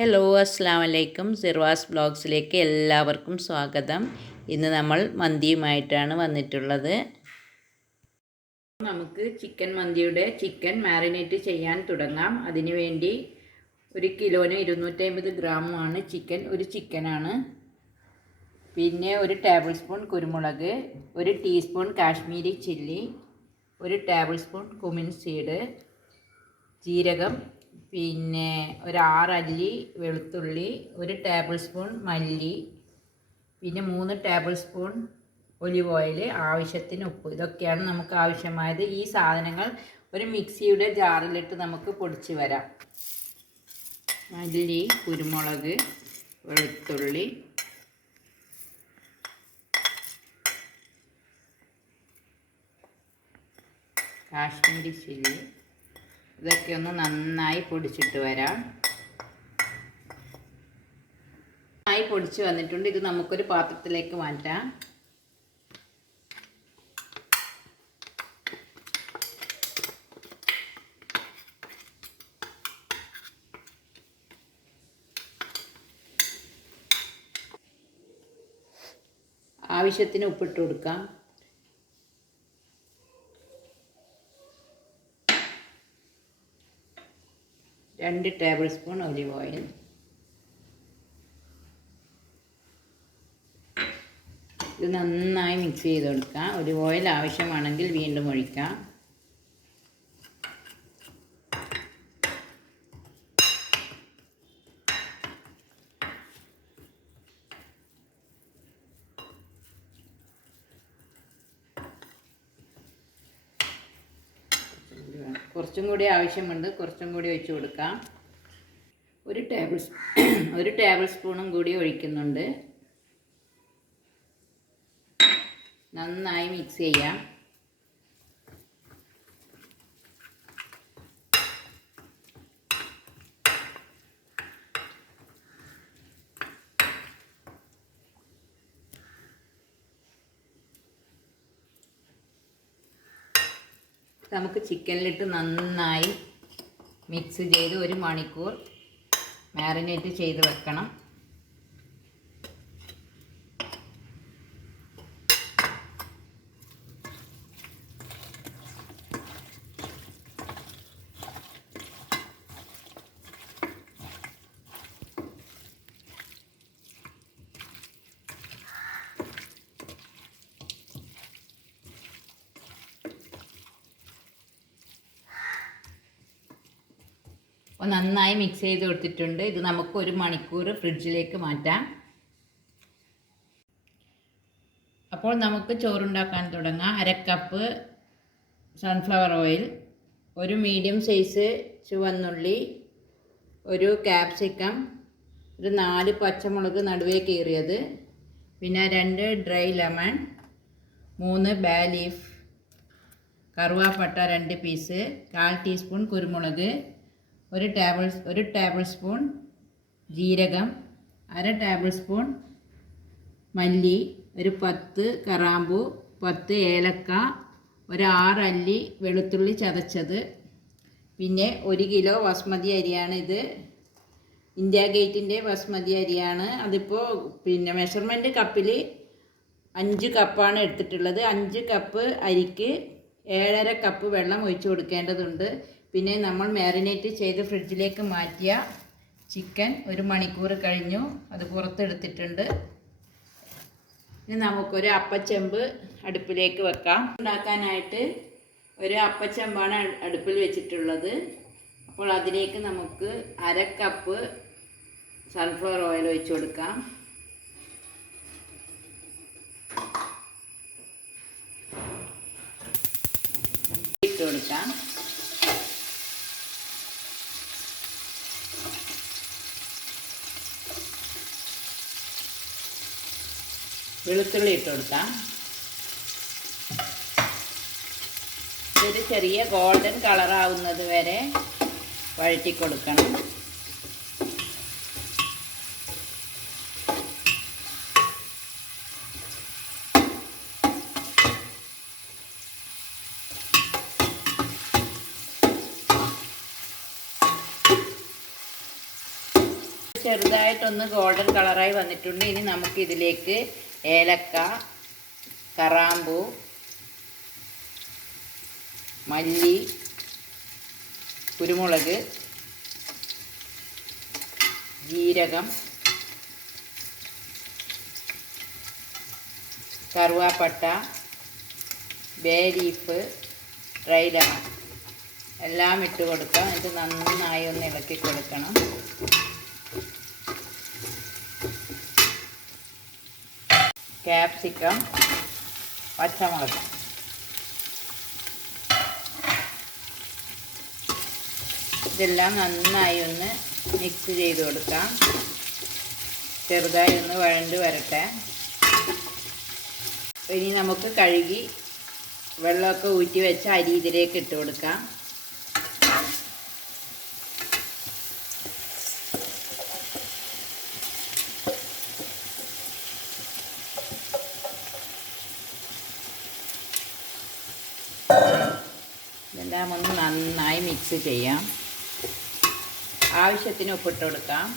Hello അസ്സാം വലൈക്കും സിർവാസ് ബ്ലോഗ്സിലേക്ക് എല്ലാവർക്കും സ്വാഗതം. ഇന്ന് നമ്മൾ മന്തിയുമായിട്ടാണ് വന്നിട്ടുള്ളത്. നമുക്ക് ചിക്കൻ മന്തിയുടെ ചിക്കൻ മാരിനേറ്റ് ചെയ്യാൻ തുടങ്ങാം. അതിനുവേണ്ടി 1 കിലോന് 250 ഗ്രാമാണ് ചിക്കൻ. ഒരു ചിക്കനാണ്. പിന്നെ 1 ടേബിൾ സ്പൂൺ കുരുമുളക്, 1 teaspoon Kashmiri chilli, 1 table spoon cumin seed, ജീരകം, പിന്നെ 6 അല്ലി വെളുത്തുള്ളി, 1 ടേബിൾ സ്പൂൺ മല്ലി, പിന്നെ 3 ടേബിൾ സ്പൂൺ ഒലിവ് ഓയിൽ, ആവശ്യത്തിന് ഉപ്പ്. ഇതൊക്കെയാണ് നമുക്ക് ആവശ്യമായത്. ഈ സാധനങ്ങൾ ഒരു മിക്സിയുടെ ജാറിലിട്ട് നമുക്ക് പൊടിച്ച് വരാം. മല്ലി, കുരുമുളക്, വെളുത്തുള്ളി, കാശ്മീരി ചില്ലി, ഇതൊക്കെ ഒന്ന് നന്നായി പൊടിച്ചിട്ട് വരാം. നന്നായി പൊടിച്ച് വന്നിട്ടുണ്ട്. ഇത് നമുക്കൊരു പാത്രത്തിലേക്ക് മാറ്റാം. ആവശ്യത്തിന് ഉപ്പിട്ട് കൊടുക്കാം. രണ്ട് ടേബിൾ സ്പൂൺ ഒലിവ് ഓയിൽ, ഇത് നന്നായി മിക്സ് ചെയ്ത് കൊടുക്കാം. ഒലിവ് ഓയിൽ ആവശ്യമാണെങ്കിൽ വീണ്ടും ഒഴിക്കാം. കുറച്ചും കൂടി ആവശ്യമുണ്ട്, കുറച്ചും കൂടി ഒഴിച്ച് കൊടുക്കാം. ഒരു ടേബിൾ സ്പൂണും കൂടി ഒഴിക്കുന്നുണ്ട്. നന്നായി മിക്സ് ചെയ്യാം. നമുക്ക് ചിക്കനിലിട്ട് നന്നായി മിക്സ് ചെയ്ത് 1 മണിക്കൂർ മാരിനേറ്റ് ചെയ്ത് വെക്കണം. അപ്പോൾ നന്നായി മിക്സ് ചെയ്ത് കൊടുത്തിട്ടുണ്ട്. ഇത് നമുക്ക് 1 മണിക്കൂർ ഫ്രിഡ്ജിലേക്ക് മാറ്റാം. അപ്പോൾ നമുക്ക് ചോറുണ്ടാക്കാൻ തുടങ്ങാം. 1/2 cup sunflower oil, 1 medium size ചുവന്നുള്ളി, 1 ക്യാപ്സിക്കം, 4 പച്ചമുളക് നടുവേ കീറിയത്, പിന്നെ 2 ഡ്രൈ ലെമൺ, 3 ബേ ലീഫ്, കറുവാപ്പട്ട 2 പീസ്, 1/4 ടീസ്പൂൺ കുരുമുളക്, 1 ടേബിൾ സ്പൂൺ ജീരകം, 1/2 ടേബിൾ സ്പൂൺ മല്ലി, 10 കറാമ്പൂ, 10 ഏലക്ക, 6 അല്ലി വെളുത്തുള്ളി ചതച്ചത്, പിന്നെ 1 കിലോ ബസ്മതി അരിയാണ്. ഇത് ഇന്ത്യ ഗേറ്റിൻ്റെ ബസ്മതി അരിയാണ്. അതിപ്പോൾ പിന്നെ മെഷർമെൻറ്റ് കപ്പിൽ 5 കപ്പാണ് എടുത്തിട്ടുള്ളത്. 5 കപ്പ് അരിക്ക് 7.5 കപ്പ് വെള്ളം ഒഴിച്ചു കൊടുക്കേണ്ടതുണ്ട്. പിന്നെ നമ്മൾ മാരിനേറ്റ് ചെയ്ത് ഫ്രിഡ്ജിലേക്ക് മാറ്റിയ ചിക്കൻ 1 മണിക്കൂർ കഴിഞ്ഞു. അത് പുറത്തെടുത്തിട്ടുണ്ട്. ഇനി നമുക്കൊരു അപ്പച്ചെമ്പ് അടുപ്പിലേക്ക് വെക്കാം. ഉണ്ടാക്കാനായിട്ട് ഒരു അപ്പച്ചെമ്പാണ് അടുപ്പിൽ വെച്ചിട്ടുള്ളത്. അപ്പോൾ അതിലേക്ക് നമുക്ക് 1/2 കപ്പ് സൺഫ്ലവർ ഓയിൽ ഒഴിച്ച് കൊടുക്കാം. ഇട്ട് കൊടുക്കാം. വെളുത്തുള്ളി ഇട്ട് കൊടുക്കാം. ഇതൊരു ചെറിയ ഗോൾഡൻ കളറാവുന്നത് വരെ വഴറ്റി കൊടുക്കണം. ചെറുതായിട്ടൊന്ന് ഗോൾഡൻ കളറായി വന്നിട്ടുണ്ട്. ഇനി നമുക്ക് ഇതിലേക്ക് ഏലക്ക, കറാമ്പൂ, മല്ലി, കുരുമുളക്, ജീരകം, കറുവാപ്പട്ട, ബേ ലീഫ്, ഡ്രൈ ലെമൺ എല്ലാം ഇട്ട് കൊടുക്കാം. ഇത് നന്നായി ഒന്ന് ഇളക്കി കൊടുക്കണം. ക്യാപ്സിക്കം, പച്ചമുളക് ഇതെല്ലാം നന്നായി ഒന്ന് മിക്സ് ചെയ്ത് കൊടുക്കാം. ചെറുതായി ഒന്ന് വഴണ്ട് വരട്ടെ. ഇനി നമുക്ക് കഴുകി വെള്ളമൊക്കെ ഊറ്റി വെച്ച അരി ഇതിലേക്ക് ഇട്ട് കൊടുക്കാം. ഇതെല്ലാം ഒന്ന് നന്നായി മിക്സ് ചെയ്യാം. ആവശ്യത്തിന് ഉപ്പിട്ട് കൊടുക്കാം.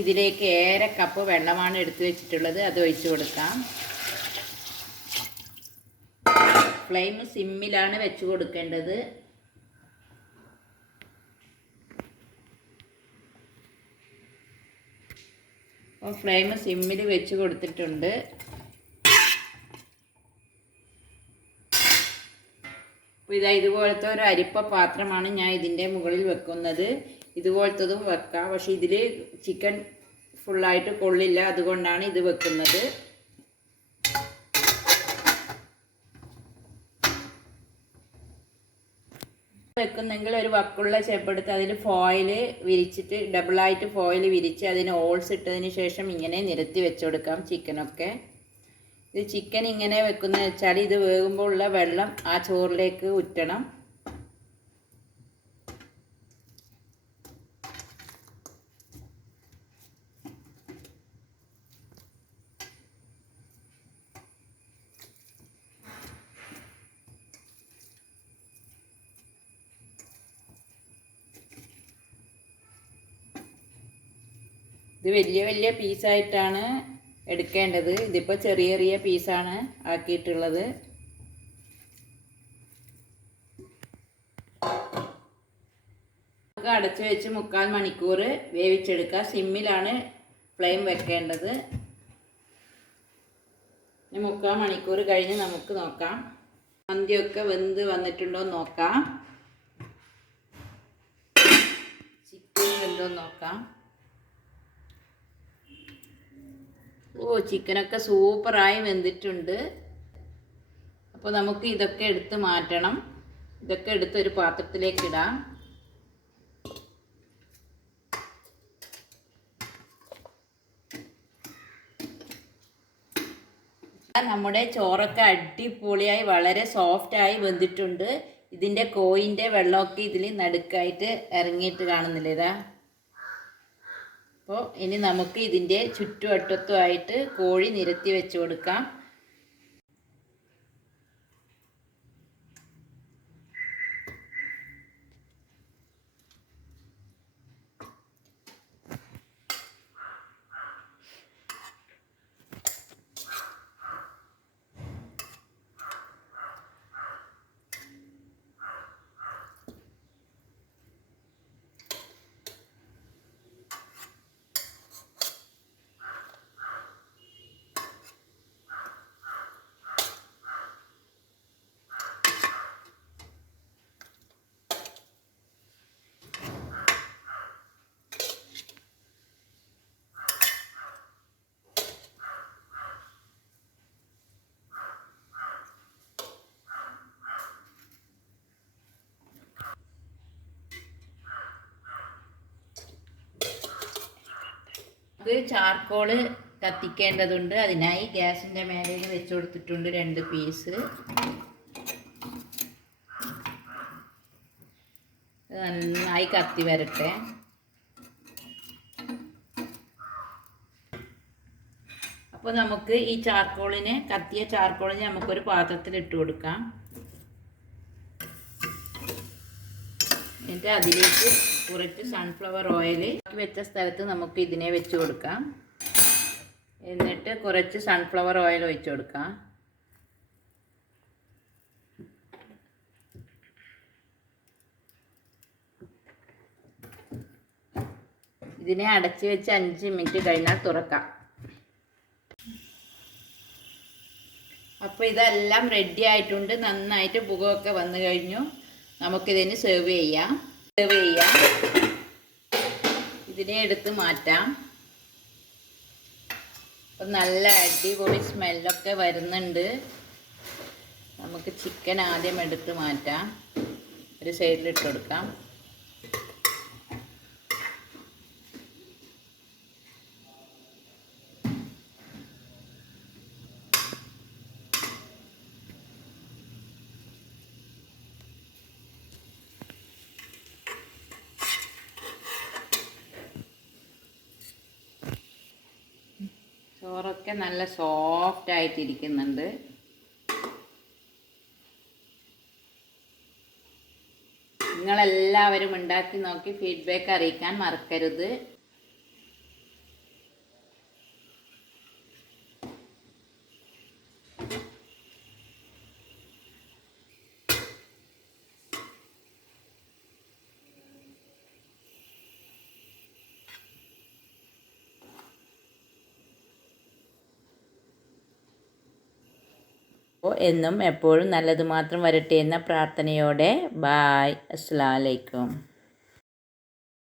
ഇതിലേക്ക് 1/2 കപ്പ് വെള്ളമാണ് എടുത്തു വെച്ചിട്ടുള്ളത്. അത് ഒഴിച്ചു കൊടുക്കാം. ഫ്ലെയിം സിമ്മിലാണ് വെച്ച് കൊടുക്കേണ്ടത്. അപ്പോൾ ഫ്ലെയിം സിമ്മിൽ വെച്ച് കൊടുത്തിട്ടുണ്ട്. അപ്പോൾ ഇതുപോലത്തെ ഒരു അരിപ്പ പാത്രമാണ് ഞാൻ ഇതിൻ്റെ മുകളിൽ വെക്കുന്നത്. ഇതുപോലത്തതും വെക്കാം. പക്ഷെ ഇതിൽ ചിക്കൻ ഫുള്ളായിട്ട് കൊള്ളില്ല. അതുകൊണ്ടാണ് ഇത് വെക്കുന്നത്. വെക്കുന്നെങ്കിൽ ഒരു വക്കുള്ള ചെപ്പെടുത്ത് അതിൽ ഫോയിൽ വിരിച്ചിട്ട് ഡബിളായിട്ട് ഫോയിൽ വിരിച്ച് അതിന് ഹോൾസ് ഇട്ടതിന് ശേഷം ഇങ്ങനെ നിരത്തി വെച്ച് കൊടുക്കാം ചിക്കനൊക്കെ. ഇത് ചിക്കൻ ഇങ്ങനെ വെക്കുന്നത് വെച്ചാൽ ഇത് വേകുമ്പോൾ ഉള്ള വെള്ളം ആ ചോറിലേക്ക് ഉറ്റണം. ഇത് വലിയ വലിയ പീസായിട്ടാണ് എടുക്കേണ്ടത്. ഇതിപ്പോൾ ചെറിയ ചെറിയ പീസാണ് ആക്കിയിട്ടുള്ളത്. നമുക്ക് അടച്ചു വെച്ച് 3/4 മണിക്കൂർ വേവിച്ചെടുക്കുക. സിമ്മിലാണ് ഫ്ലെയിം വെക്കേണ്ടത്. 3/4 മണിക്കൂർ കഴിഞ്ഞ് നമുക്ക് നോക്കാം. മന്തിയൊക്കെ വെന്ത് വന്നിട്ടുണ്ടോ നോക്കാം. ചിക്കൻ വെന്തോ നോക്കാം. ചിക്കനൊക്കെ സൂപ്പറായി വെന്തിട്ടുണ്ട്. അപ്പോൾ നമുക്ക് ഇതൊക്കെ എടുത്ത് മാറ്റണം. ഇതൊക്കെ എടുത്ത് ഒരു പാത്രത്തിലേക്ക് ഇടാം. നമ്മുടെ ചോറൊക്കെ അടിപൊളിയായി വളരെ സോഫ്റ്റായി വെന്തിട്ടുണ്ട്. ഇതിൻ്റെ കോയിൻ്റെ വെള്ളമൊക്കെ ഇതിൽ നടുക്കായിട്ട് ഇറങ്ങിയിട്ട് കാണുന്നില്ല. ഇതാ. അപ്പോൾ ഇനി നമുക്ക് ഇതിൻ്റെ ചുറ്റുവട്ടത്തുമായിട്ട് കോഴി നിരത്തി വെച്ച് കൊടുക്കാം. ഇത് ചാർക്കോള് കത്തിക്കേണ്ടതുണ്ട്. അതിനായി ഗ്യാസിൻ്റെ മേലെ വെച്ച് കൊടുത്തിട്ടുണ്ട് 2 പീസ്. നന്നായി കത്തി വരട്ടെ. അപ്പോൾ നമുക്ക് ഈ കത്തിയ ചാർക്കോളിനെ നമുക്കൊരു പാത്രത്തിൽ ഇട്ട് കൊടുക്കാം. എന്നിട്ട് അതിലേക്ക് കുറച്ച് സൺഫ്ലവർ ഓയിൽ വെച്ച സ്ഥലത്ത് നമുക്ക് ഇതിനെ വെച്ച് കൊടുക്കാം. എന്നിട്ട് കുറച്ച് സൺഫ്ലവർ ഓയിൽ ഒഴിച്ച് കൊടുക്കാം. ഇതിനെ അടച്ച് വെച്ച് 5 മിനിറ്റ് കഴിഞ്ഞാൽ തുറക്കാം. അപ്പോൾ ഇതെല്ലാം റെഡി ആയിട്ടുണ്ട്. നന്നായിട്ട് പുകയൊക്കെ വന്നു കഴിഞ്ഞു. നമുക്കിതിന് സെർവ് ചെയ്യാം. ഇതിനെ എടുത്ത് മാറ്റാം. അപ്പം നല്ല അടിപൊളി സ്മെല്ലൊക്കെ വരുന്നുണ്ട്. നമുക്ക് ചിക്കൻ ആദ്യം എടുത്ത് മാറ്റാം. ഒരു സൈഡിലിട്ട് കൊടുക്കാം. ചോറൊക്കെ നല്ല സോഫ്റ്റ് ആയിട്ടിരിക്കുന്നുണ്ട്. നിങ്ങളെല്ലാവരും ഉണ്ടാക്കി നോക്കി ഫീഡ്ബാക്ക് അറിയിക്കാൻ മറക്കരുത്. എന്നും എപ്പോഴും നല്ലത് മാത്രം വരട്ടെ എന്ന പ്രാർത്ഥനയോടെ ബായ്. അസ്സലാമു അലൈക്കും.